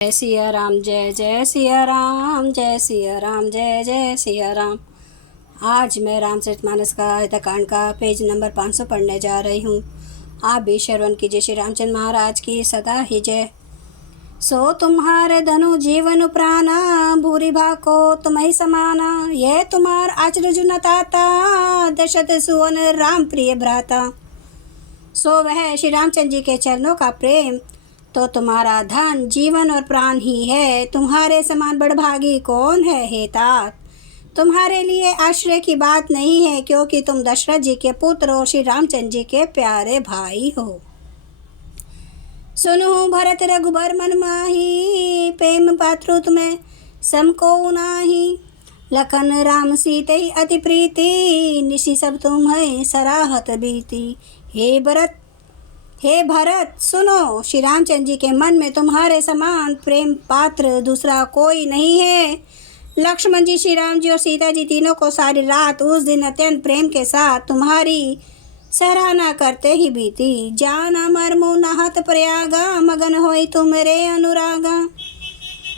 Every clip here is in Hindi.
जय सिया राम, जय जय सिया राम, जय सिया राम, जय जय सिया राम। आज मैं रामचरितमानस का युद्धकांड का पेज नंबर 500 पढ़ने जा रही हूँ। आप भी श्रवण कीजिए। श्री रामचंद्र महाराज की सदा ही जय। सो तुम्हारे धनु जीवन प्राणा, भूरी भाको तुम्हें समाना। यह तुम्हार आचरज न ताता, दशरथ सुवन राम प्रिय भ्राता। सो वह श्री रामचंद्र जी के चरणों का प्रेम तो तुम्हारा धन जीवन और प्राण ही है। तुम्हारे समान बड़भागी कौन है हे तात। तुम्हारे लिए आश्रय की बात नहीं है, क्योंकि तुम दशरथ जी के पुत्र और श्री रामचंद्र जी के प्यारे भाई हो। सुनो भरत रघुबर मन माही, प्रेम पात्रु तुम्हें समको नाही। लखन राम सीते ही अति प्रीति, निशि सब तुम्हें सराहत बीती। हे भरत सुनो, श्री रामचंद्र जी के मन में तुम्हारे समान प्रेम पात्र दूसरा कोई नहीं है। लक्ष्मण जी, श्री राम जी और सीता जी तीनों को सारी रात उस दिन अत्यंत प्रेम के साथ तुम्हारी सराहना करते ही बीती। जाना मर्मो नहत प्रयागा, मगन होई तुमरे अनुरागा।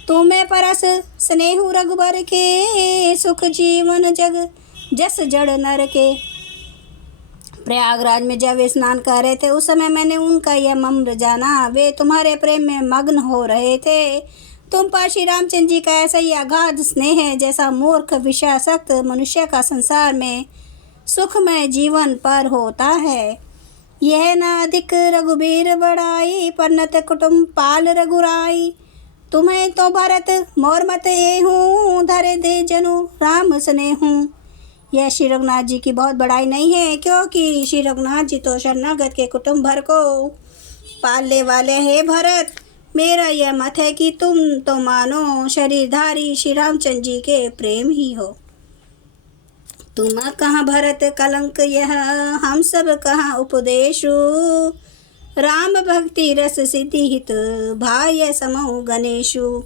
तुम्हें परस स्नेहु रघुबर के, सुख जीवन जग जस जड़ नर के। प्रयागराज में जब वे स्नान कर रहे थे, उस समय मैंने उनका यह मम्र जाना। वे तुम्हारे प्रेम में मग्न हो रहे थे। तुम पर श्री रामचंद्र जी का ऐसा ही अगाध स्नेह है, जैसा मूर्ख विषयासक्त मनुष्य का संसार में सुखमय जीवन पर होता है। यह न अधिक रघुबीर बड़ाई, परनत कुटुम्ब पाल रघुराई। तुम्हें तो भरत मोर मत हूँ, धरे दे जनु राम स्नेहूँ। यह श्री रघुनाथ जी की बहुत बड़ाई नहीं है, क्योंकि श्री रघुनाथ जी तो शरणागत के कुटुंब भर को पालने वाले हैं। भरत, मेरा यह मत है कि तुम तो मानो शरीरधारी श्री रामचंद्र जी के प्रेम ही हो। तुम कहाँ भरत कलंक यह, हम सब कहाँ उपदेशु। राम भक्ति रस सिद्धि हित, भाय समूह गणेशु।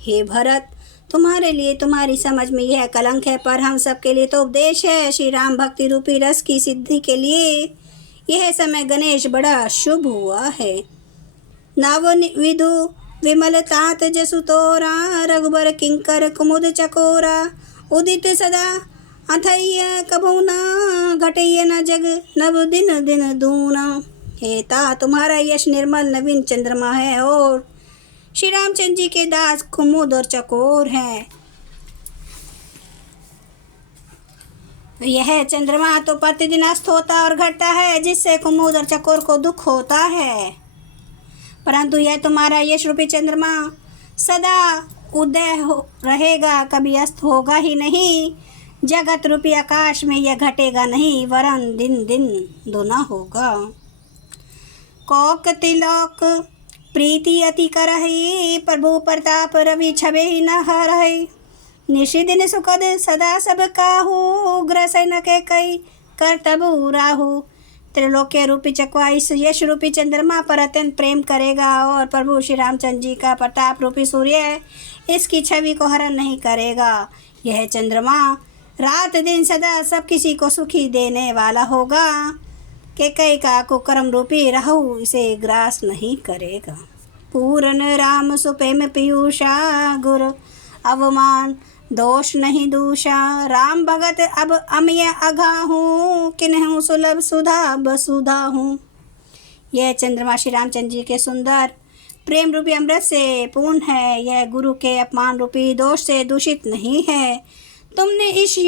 हे भरत, तुम्हारे लिए तुम्हारी समझ में यह कलंक है, पर हम सब के लिए तो उपदेश है। श्री राम भक्ति रूपी रस की सिद्धि के लिए यह समय गणेश बड़ा शुभ हुआ है। नव विधु विमल तात जसु तोरा, रघुबर किंकर कुमुद चकोरा। उदित सदा अथैय कभू ना, घटैय न जग नव दिन दिन दूना। हे ता, तुम्हारा यश निर्मल नवीन चंद्रमा है, और श्री रामचंद्र जी के दास कुमुद और चकोर हैं। यह चंद्रमा तो प्रतिदिन अस्त होता और घटता है, जिससे कुमुद और चकोर को दुख होता है। परंतु यह तुम्हारा यश रूपी चंद्रमा सदा उदय रहेगा, कभी अस्त होगा ही नहीं। जगत रूपी आकाश में यह घटेगा नहीं, वरन दिन दिन दोना होगा। कौक तिलोक प्रीति अति करहि, प्रभु प्रताप रवि छबे न हरहि। निशि दिन सुखद सदा सब काहू, ग्रसै न के कई कर तबु राहु। त्रिलोक्य रूपी चकवा इस यश रूपी चंद्रमा पर अत्यंत प्रेम करेगा, और प्रभु श्री रामचंद्र जी का प्रताप रूपी सूर्य इसकी छवि को हरण नहीं करेगा। यह चंद्रमा रात दिन सदा सब किसी को सुखी देने वाला होगा। के कई का कुकर्म रूपी रहु इसे ग्रास नहीं करेगा। पूर्ण राम सुप्रेम पीयूषा, गुर अवमान दोष नहीं दूषा। राम भगत अब अमिय अघाहू, किन्हु सुलभ सुधा बसुधा हूँ। यह चंद्रमा श्री रामचंद्र जी के सुंदर प्रेम रूपी अमृत से पूर्ण है। यह गुरु के अपमान रूपी दोष से दूषित नहीं है। तुमने इस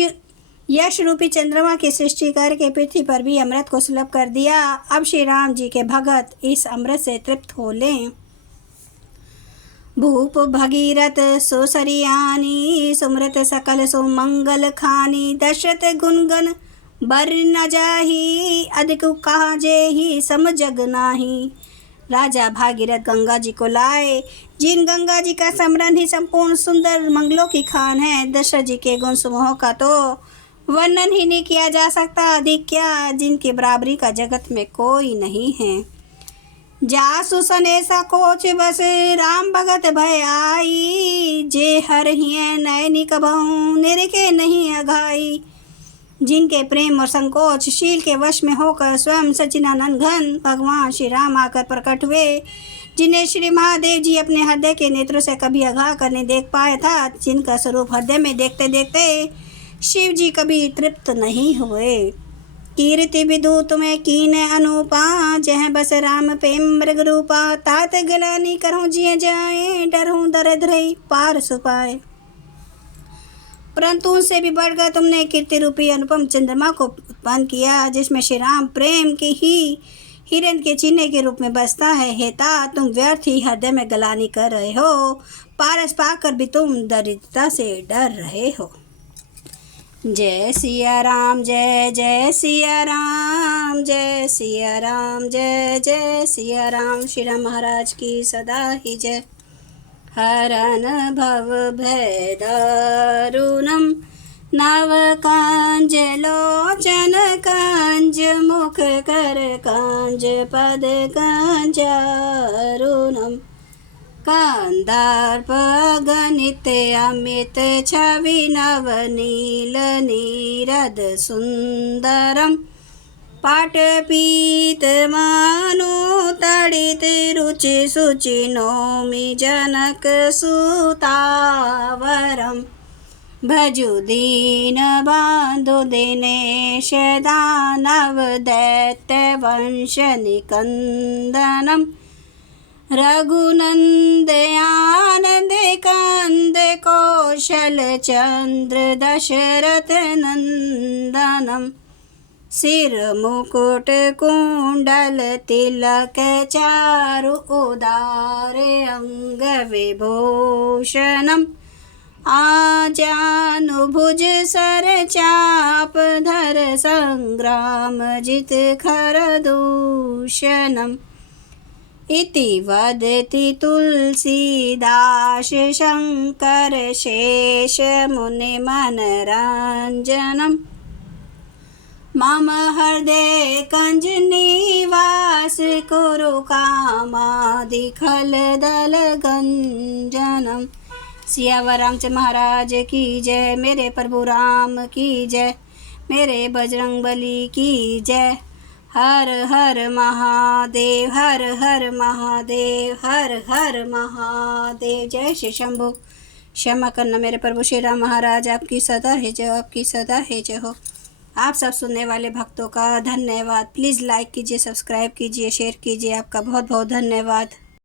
यश रूपी चंद्रमा की सृष्टि करके पृथ्वी पर भी अमृत को सुलभ कर दिया। अब श्री राम जी के भगत इस अमृत से तृप्त हो लें। भूप भगीरथ सुसरियानी, सुमृत सकल सुमंगल खानी। दशरथ गुणगन बर न जाही, अधिक कहा जेहि सम जग नाही। राजा भागीरथ गंगा जी को लाए, जिन गंगा जी का स्मरण ही संपूर्ण सुंदर मंगलों की खान है। दशरथ जी के गुण समूह का तो वर्णन ही नहीं किया जा सकता, अधिक क्या, जिनकी बराबरी का जगत में कोई नहीं है। जासु सनेसा कोच बस, राम भगत भय आई। जे हर हिय नयनी कबहूँ, निरखे नहीं अघाई। जिनके प्रेम और संकोच शील के वश में होकर स्वयं सच्चिदानंद घन भगवान श्री राम आकर प्रकट हुए, जिन्हें श्री महादेव जी अपने हृदय के नेत्रों से कभी अघा कर नहीं देख पाए था, जिनका स्वरूप हृदय में देखते देखते शिव जी कभी तृप्त नहीं हुए। कीर्ति विदु तुम्हें कीन अनुपा, जह बस राम प्रेम मृग रूपा। तात गिलानी करहूँ जिय जाए, डरहूँ दरिद्र पार सुपाए। परंतु उनसे भी बढ़कर तुमने कीर्ति रूपी अनुपम चंद्रमा को उत्पन्न किया, जिसमें श्री राम प्रेम के ही हिरण के चिन्ह के रूप में बसता है। हेता तुम व्यर्थ ही हृदय में गलानी कर रहे हो, पारस पाकर भी तुम दरिद्रता से डर रहे हो। जय सिया राम, जय जय सिया राम, जय सिया राम, जय जय सिया राम। श्री राम महाराज की सदा ही जय। हरन भव भय दारुणम, नव कांज लोचन कांज, मुख कर कांज पद कांजारुणम। कांदार्प गणित अमित छवि नव नील नीरद सुंदरम। पाटपीत मानो तड़ित रुचि सुचि नौमि जनक सुतावरम। भजु दीन बांधु दिनेश दानव दैत्य वंश निकंदनम। रघुनंद आनंद कंद कौशल चंद्र दशरथ नंदनम। सिर मुकुट कुंडल तिलक चारु उदार अंग विभूषणम। आजानुभुज सर चाप धर संग्राम जित खर दूषणम। इति वदति तुलसीदास शंकर शेष मुनि मनरंजनम। मम हृदय कंज निवास कुरु कामादि खल दल गंजनम। सियावर रामचंद्र महाराज की जय। मेरे प्रभु राम की जय। मेरे बजरंग बली की जय। हर हर महादेव, हर हर महादेव, हर हर महादेव। जय श्री शंभु। क्षमा करना मेरे प्रभु श्री राम महाराज, आपकी सदा है जय, आपकी सदा है जय हो। आप सब सुनने वाले भक्तों का धन्यवाद। प्लीज़ लाइक कीजिए, सब्सक्राइब कीजिए, शेयर कीजिए। आपका बहुत बहुत धन्यवाद।